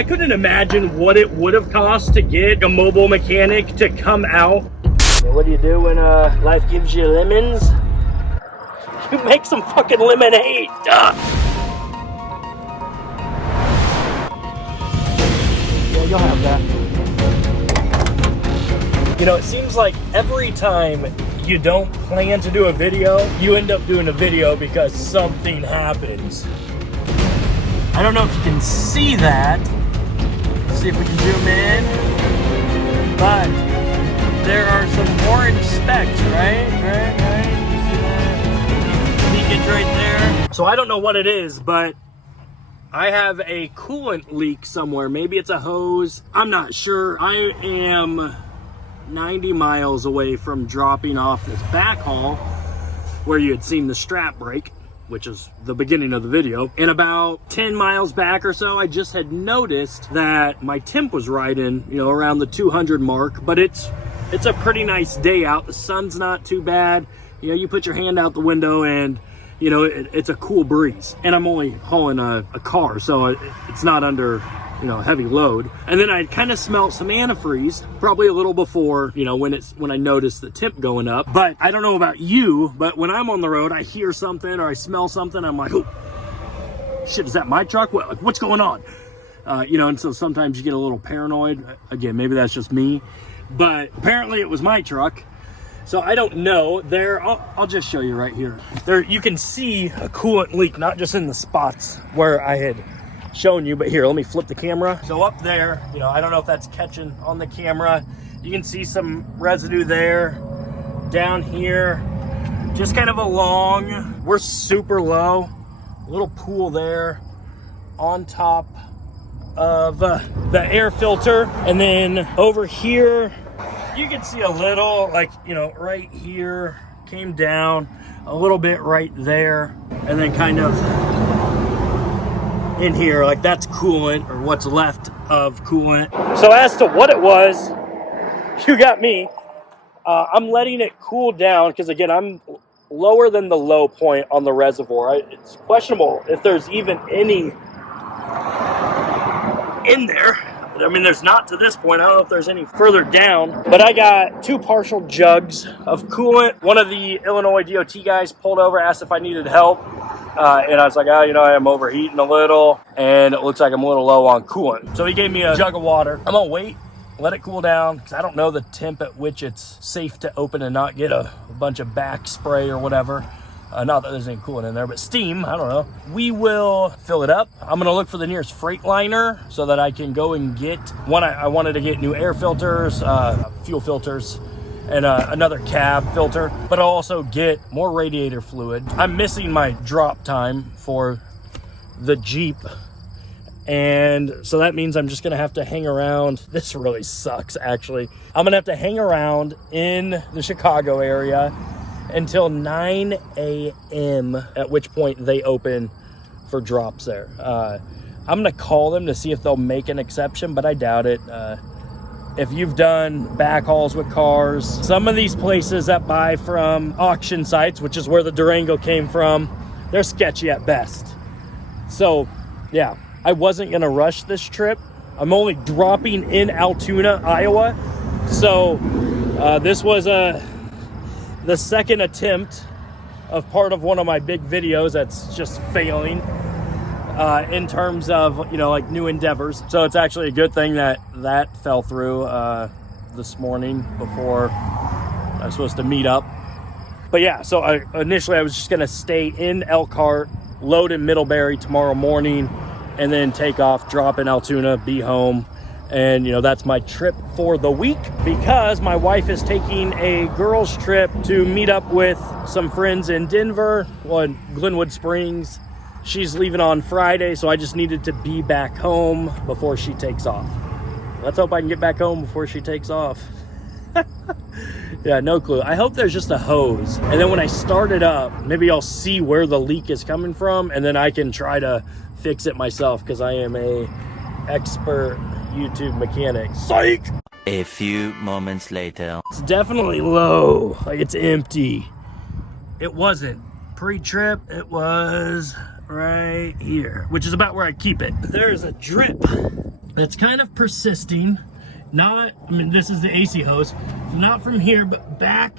I couldn't imagine what it would have cost to get a mobile mechanic to come out. What do you do when life gives you lemons? You make some fucking lemonade. Duh. Yeah, you'll have that. You know, it seems like every time you don't plan to do a video, you end up doing a video because something happens. I don't know if you can see that. Let's see if we can zoom in. But there are some orange specks, right? You see that? Leakage right there. So I don't know what it is, but I have a coolant leak somewhere. Maybe it's a hose. I'm not sure. I am 90 miles away from dropping off this backhaul where you had seen the strap break, which is the beginning of the video. And about 10 miles back or so, I just had noticed that my temp was riding, you know, around the 200 mark, but it's a pretty nice day out. The sun's not too bad. You know, you put your hand out the window and, you know, it's a cool breeze. And I'm only hauling a car, so it's not under, you know, heavy load. And then I kind of smelled some antifreeze, probably a little before, you know, when I noticed the temp going up. But I don't know about you, but when I'm on the road, I hear something or I smell something, I'm like, oh, shit, is that my truck? What's going on? You know, and so sometimes you get a little paranoid. Again, maybe that's just me, but apparently it was my truck. So I don't know. There, I'll just show you right here. There, you can see a coolant leak, not just in the spots where I had shown you, but here, let me flip the camera. So up there, you know, I don't know if that's catching on the camera. You can see some residue there. Down here, just kind of along. We're super low. A little pool there on top of the air filter. And then over here, you can see a little, like, you know, right here, came down a little bit right there, and then kind of in here, like that's coolant, or what's left of coolant. So as to what it was, you got me. I'm letting it cool down because, again, I'm lower than the low point on the reservoir. It's questionable if there's even any in there. I mean, there's not to this point. I don't know if there's any further down, but I got 2 partial jugs of coolant. One of the Illinois DOT guys pulled over, asked if I needed help. And I was like, oh, you know, I am overheating a little, and it looks like I'm a little low on coolant. So he gave me a jug of water. I'm gonna wait, let it cool down, because I don't know the temp at which it's safe to open and not get a bunch of back spray or whatever. Not that there's any coolant in there, but steam, I don't know. We will fill it up. I'm gonna look for the nearest Freightliner so that I can go and get one. I wanted to get new air filters, fuel filters, and another cab filter, but I'll also get more radiator fluid. I'm missing my drop time for the Jeep, and so that means I'm just gonna have to hang around. This really sucks, actually. I'm gonna have to hang around in the Chicago area until 9 a.m., at which point they open for drops there. I'm gonna call them to see if they'll make an exception, but I doubt it. If you've done backhauls with cars, some of these places that buy from auction sites, which is where the Durango came from, they're sketchy at best. So yeah, I wasn't gonna rush this trip. I'm only dropping in Altoona, Iowa. So this was the second attempt of part of one of my big videos that's just failing in terms of, you know, like new endeavors. So it's actually a good thing that fell through this morning before I was supposed to meet up. But yeah, so initially I was just gonna stay in Elkhart, load in Middlebury tomorrow morning, and then take off, drop in Altoona, be home. And, you know, that's my trip for the week, because my wife is taking a girls trip to meet up with some friends in Denver, in Glenwood Springs. She's leaving on Friday, so I just needed to be back home before she takes off. Let's hope I can get back home before she takes off. Yeah, no clue. I hope there's just a hose. And then when I start it up, maybe I'll see where the leak is coming from, and then I can try to fix it myself, because I am a expert YouTube mechanic. Psych! A few moments later. It's definitely low. Like, it's empty. It wasn't pre-trip. It was right here, which is about where I keep it. There's a drip that's kind of persisting. Not, I mean, this is the AC hose, so not from here, but back.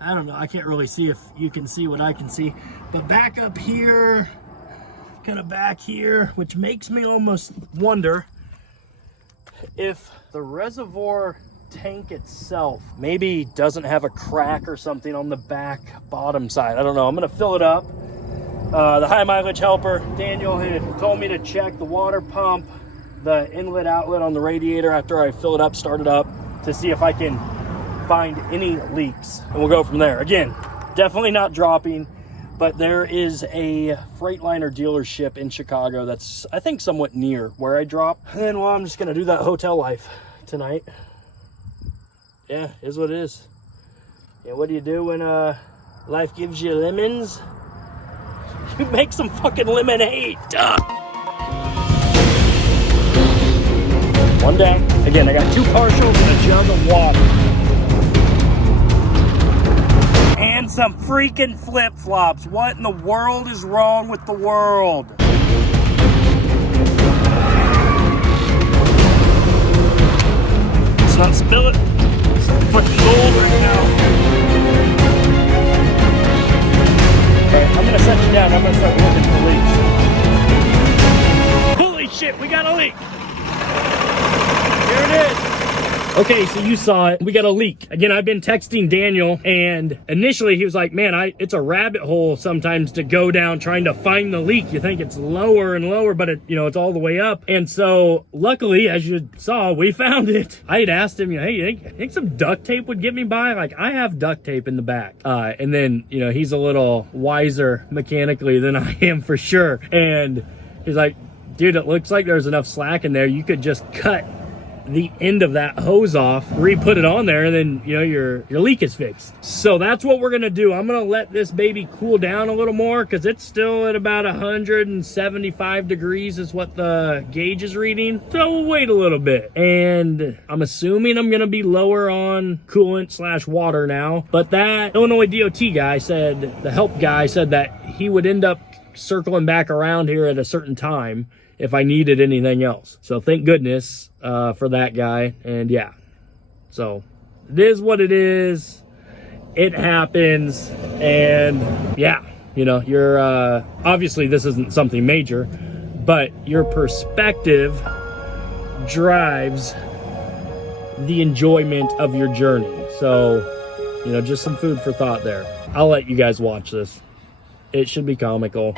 I don't know, I can't really see if you can see what I can see, but back up here, kind of back here, which makes me almost wonder if the reservoir tank itself maybe doesn't have a crack or something on the back bottom side. I don't know. I'm gonna fill it up. The high mileage helper, Daniel, had told me to check the water pump, the inlet outlet on the radiator after I fill it up, start it up, to see if I can find any leaks, and we'll go from there. Again, definitely not dropping, but there is a Freightliner dealership in Chicago that's, I think, somewhat near where I drop. And well, I'm just gonna do that hotel life tonight. Yeah, is what it is. Yeah, what do you do when life gives you lemons? You make some fucking lemonade. Duh. One day. Again, I got 2 partials and a jug of water. And some freaking flip-flops. What in the world is wrong with the world? Let's not spill it. It's fucking gold right now. Okay, I'm gonna set you down. I'm gonna start looking for leaks. Holy shit, we got a leak. Here it is. Okay, so you saw it. We got a leak. Again, I've been texting Daniel, and initially he was like, man, it's a rabbit hole sometimes to go down trying to find the leak. You think it's lower and lower, but it's all the way up. And so luckily, as you saw, we found it. I had asked him, hey, you think some duct tape would get me by? Like, I have duct tape in the back. And then, he's a little wiser mechanically than I am for sure. And he's like, dude, it looks like there's enough slack in there. You could just cut the end of that hose off, re-put it on there, and then your leak is fixed. So that's what we're gonna do. I'm gonna let this baby cool down a little more because it's still at about 175 degrees is what the gauge is reading. So we'll wait a little bit, and I'm assuming I'm gonna be lower on coolant / water now. But that Illinois DOT guy said, the help guy said that he would end up circling back around here at a certain time if I needed anything else. So thank goodness for that guy. And yeah, so it is what it is. It happens. And yeah, you're obviously this isn't something major, but your perspective drives the enjoyment of your journey. So just some food for thought there. I'll let you guys watch this. It should be comical.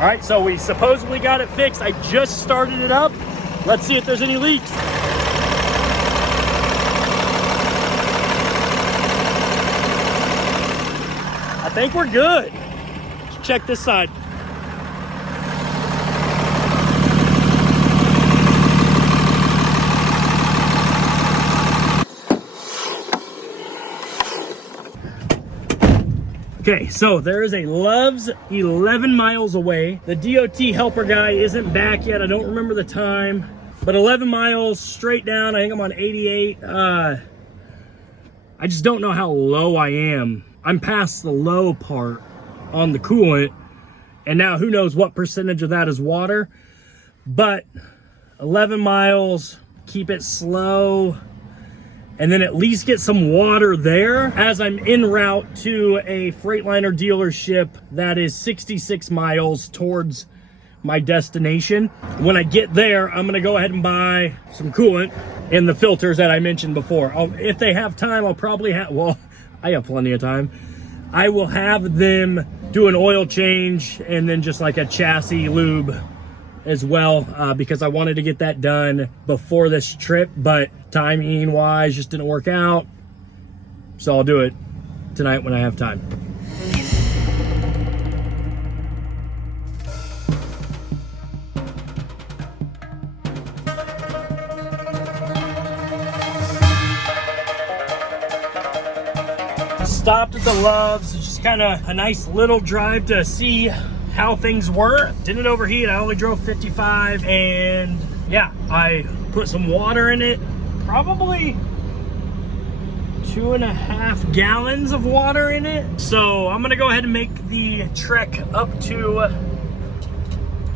All right, so we supposedly got it fixed. I just started it up. Let's see if there's any leaks. I think we're good. Let's check this side. Okay, so there is a Love's 11 miles away. The DOT helper guy isn't back yet. I don't remember the time, but 11 miles straight down. I think I'm on 88. I just don't know how low I am. I'm past the low part on the coolant, and now who knows what percentage of that is water, but 11 miles, keep it slow, and then at least get some water there as I'm en route to a Freightliner dealership that is 66 miles towards my destination. When I get there, I'm gonna go ahead and buy some coolant and the filters that I mentioned before. If they have time, I'll probably have, well, I have plenty of time. I will have them do an oil change and then just like a chassis lube as well, because I wanted to get that done before this trip, but timing wise just didn't work out. So I'll do it tonight when I have time. stopped at the Loves. It's just kind of a nice little drive to see how things were. Didn't overheat. I only drove 55, and yeah, I put some water in it. Probably 2.5 gallons of water in it. So I'm gonna go ahead and make the trek up to, I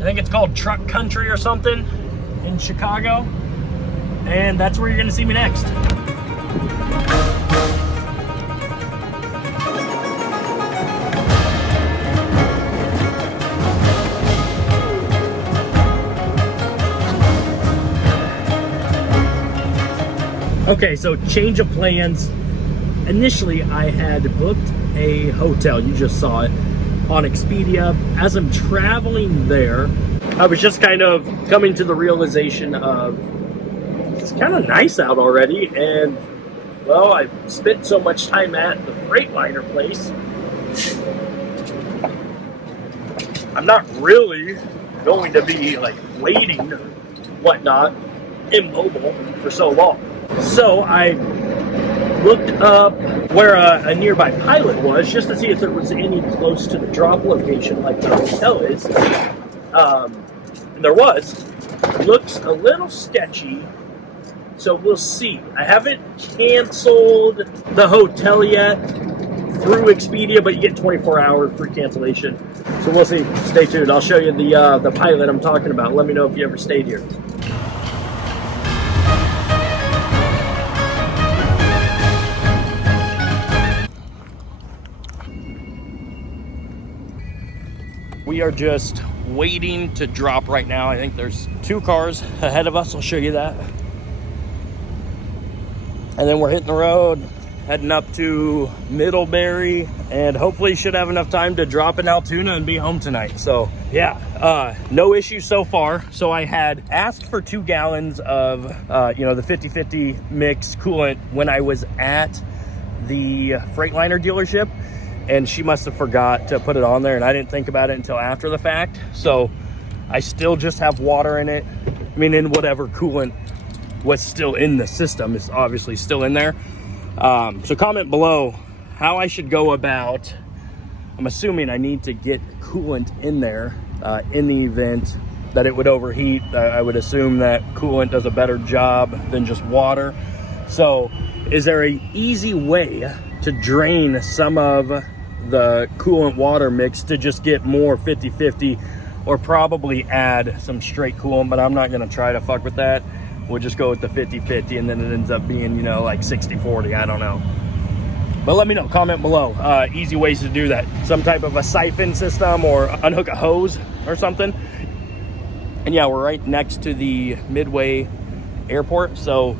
think it's called Truck Country or something in Chicago. And that's where you're gonna see me next. Okay, so change of plans. Initially, I had booked a hotel, you just saw it, on Expedia. As I'm traveling there, I was just kind of coming to the realization of it's kind of nice out already, and well, I spent so much time at the Freightliner place. I'm not really going to be like waiting, whatnot, immobile for so long. So I looked up where a nearby pilot was just to see if there was any close to the drop location like the hotel is. And there was. It looks a little sketchy, so we'll see. I haven't canceled the hotel yet through Expedia, but you get 24-hour free cancellation. So we'll see. Stay tuned. I'll show you the pilot I'm talking about. Let me know if you ever stayed here. We are just waiting to drop right now. I think there's 2 cars ahead of us. I'll show you that. And then we're hitting the road, heading up to Middlebury, and hopefully should have enough time to drop in Altoona and be home tonight. So yeah, no issues so far. So I had asked for 2 gallons of, the 50-50 mix coolant when I was at the Freightliner dealership. And she must have forgot to put it on there, and I didn't think about it until after the fact. So I still just have water in it. I mean, in whatever coolant was still in the system is obviously still in there. So comment below how I should go about. I'm assuming I need to get coolant in there in the event that it would overheat. I would assume that coolant does a better job than just water. So is there an easy way to drain some of the coolant water mix to just get more 50-50, or probably add some straight coolant? But I'm not gonna try to fuck with that. We'll just go with the 50-50, and then it ends up being, like 60-40, I don't know. But let me know, comment below, easy ways to do that. Some type of a siphon system, or unhook a hose or something. And yeah, we're right next to the Midway airport, so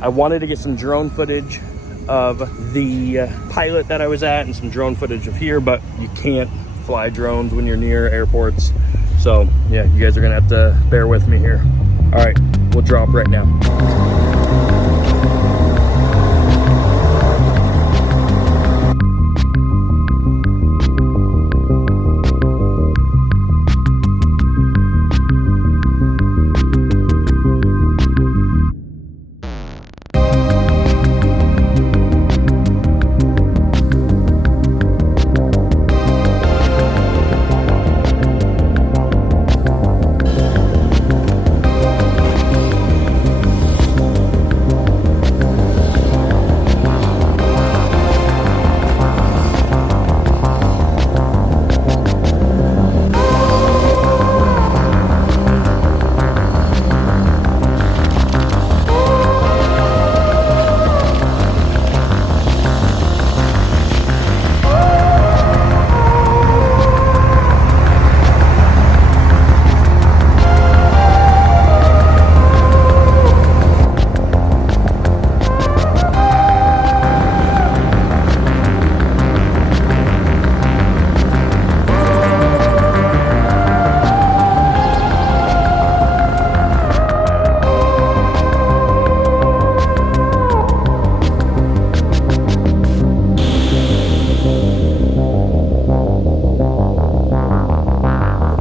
I wanted to get some drone footage of the pilot that I was at and some drone footage of here, but you can't fly drones when you're near airports. So yeah, you guys are gonna have to bear with me here. All right, we'll drop right now.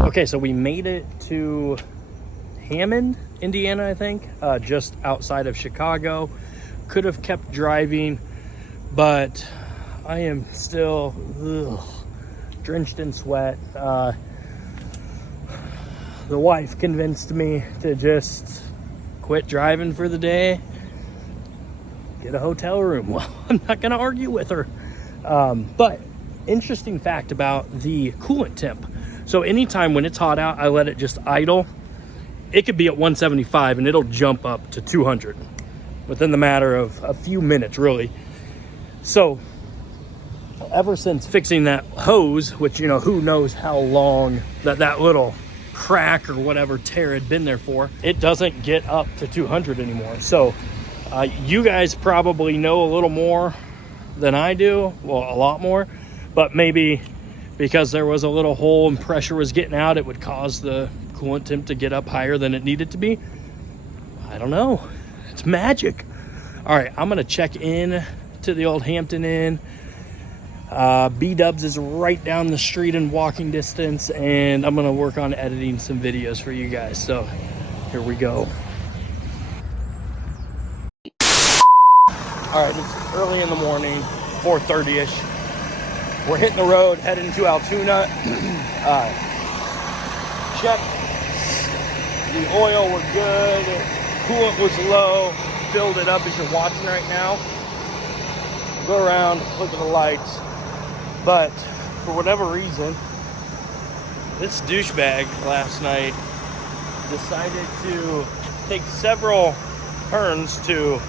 Okay, so we made it to Hammond, Indiana, I think, just outside of Chicago. Could have kept driving, but I am still drenched in sweat. The wife convinced me to just quit driving for the day, get a hotel room. Well, I'm not gonna argue with her. But interesting fact about the coolant temp. So anytime when it's hot out, I let it just idle. It could be at 175 and it'll jump up to 200 within the matter of a few minutes, really. So ever since fixing that hose, which, you know, who knows how long that little crack or whatever tear had been there for, it doesn't get up to 200 anymore. So you guys probably know a little more than I do, well, a lot more, but maybe because there was a little hole and pressure was getting out, it would cause the coolant temp to get up higher than it needed to be. I don't know. It's magic. All right, I'm gonna check in to the old Hampton Inn. B-Dubs is right down the street in walking distance, and I'm gonna work on editing some videos for you guys. So here we go. All right, it's early in the morning, 4:30ish. We're hitting the road, heading to Altoona. Check the oil, we're good. Coolant was low, filled it up as you're watching right now. Go around, look at the lights. But for whatever reason, this douchebag last night decided to take several turns to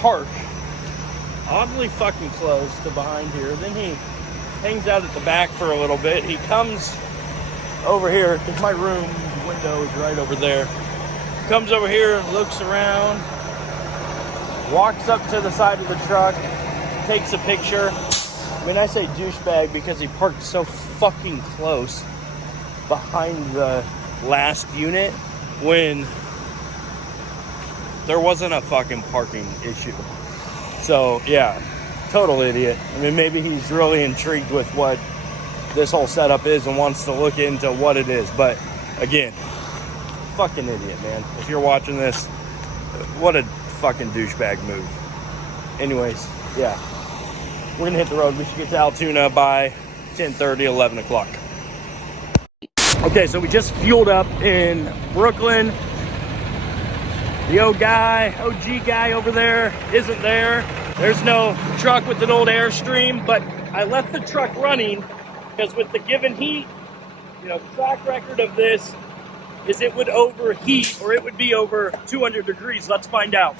park oddly fucking close to behind here. Then he hangs out at the back for a little bit. He comes over here, because my room window is right over there. Comes over here and looks around, walks up to the side of the truck, takes a picture. I mean, I say douchebag because he parked so fucking close behind the last unit when there wasn't a fucking parking issue. So yeah, total idiot. I mean, maybe he's really intrigued with what this whole setup is and wants to look into what it is. But again, fucking idiot, man. If you're watching this, what a fucking douchebag move. Anyways, yeah. We're gonna hit the road. We should get to Altoona by 10:30, 11 o'clock. Okay, so we just fueled up in Brooklyn. The OG guy over there isn't there. There's no truck with an old Airstream, but I left the truck running because with the given heat, you know, the track record of this is it would overheat or it would be over 200 degrees. Let's find out.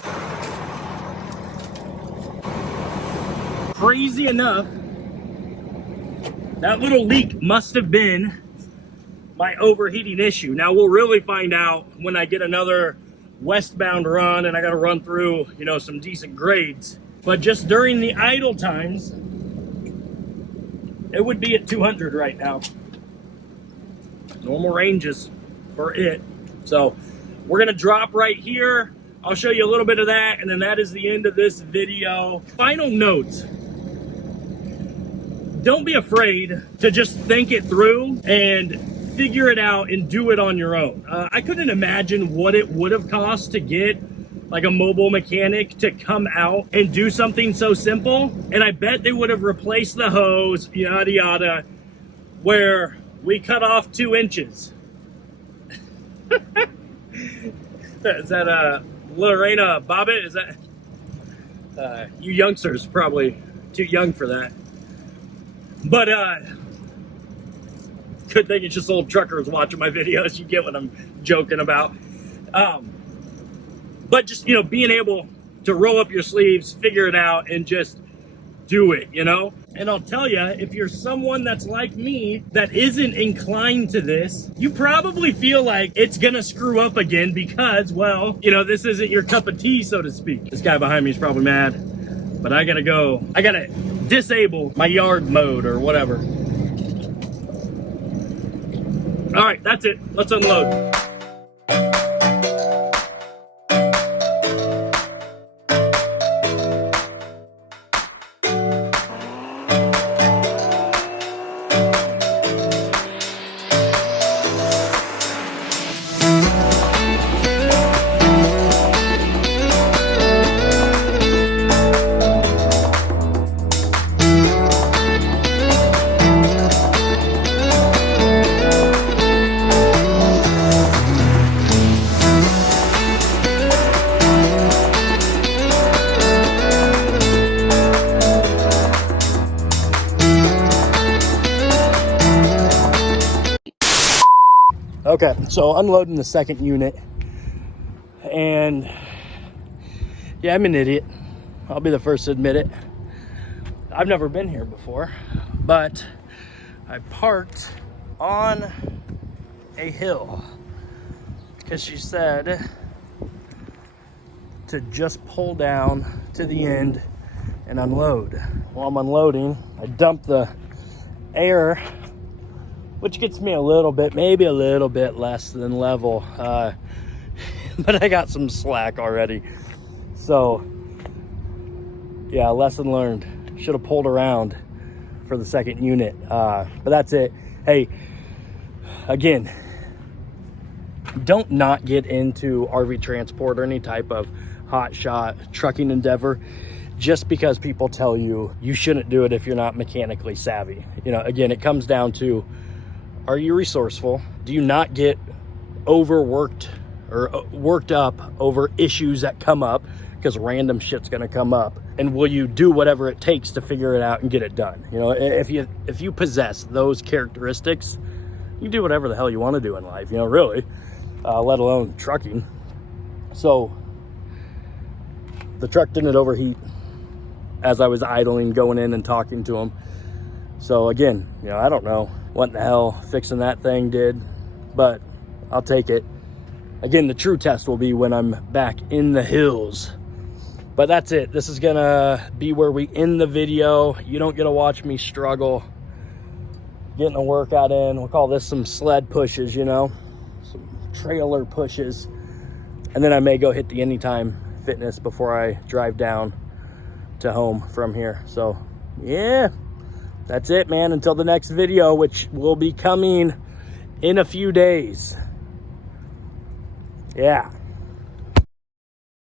Crazy enough, that little leak must have been my overheating issue. Now we'll really find out when I get another westbound run and I got to run through, you know, some decent grades. But just during the idle times, it would be at 200 right now. Normal ranges for it. So we're gonna drop right here. I'll show you a little bit of that, and then that is the end of this video. Final notes. Don't be afraid to just think it through and figure it out and do it on your own. I couldn't imagine what it would have cost to get like a mobile mechanic to come out and do something so simple. And I bet they would have replaced the hose, yada yada, where we cut off 2 inches. Is that Lorena Bobbitt? Is that you youngsters probably too young for that? But good thing it's just old truckers watching my videos. You get what I'm joking about. But just, you know, being able to roll up your sleeves, figure it out, and just do it, you know? And I'll tell you, if you're someone that's like me that isn't inclined to this, you probably feel like it's gonna screw up again because, well, you know, this isn't your cup of tea, so to speak. This guy behind me is probably mad, but I gotta disable my yard mode or whatever. All right, that's it. Let's unload. Okay, so unloading the second unit, and yeah, I'm an idiot. I'll be the first to admit it. I've never been here before, but I parked on a hill because she said to just pull down to the end and unload. While I'm unloading, I dump the air, which gets me a little bit, maybe a little bit less than level, but I got some slack already. So yeah, lesson learned. Should have pulled around for the second unit, but that's it. Hey, again, don't not get into RV transport or any type of hotshot trucking endeavor just because people tell you you shouldn't do it if you're not mechanically savvy. You know, again, it comes down to, are you resourceful? Do you not get overworked or worked up over issues that come up? Because random shit's gonna come up, and will you do whatever it takes to figure it out and get it done? You know, if you possess those characteristics, you do whatever the hell you want to do in life, you know, really, let alone trucking. So the truck didn't overheat as I was idling, going in and talking to him. So again, you know, I don't know what in the hell fixing that thing did, but I'll take it. Again, the true test will be when I'm back in the hills. But that's it. This is gonna be where we end the video. You don't get to watch me struggle getting a workout in. We'll call this some sled pushes, you know, some trailer pushes. And then I may go hit the Anytime Fitness before I drive down to home from here. So yeah, that's it, man. Until the next video, which will be coming in a few days. Yeah.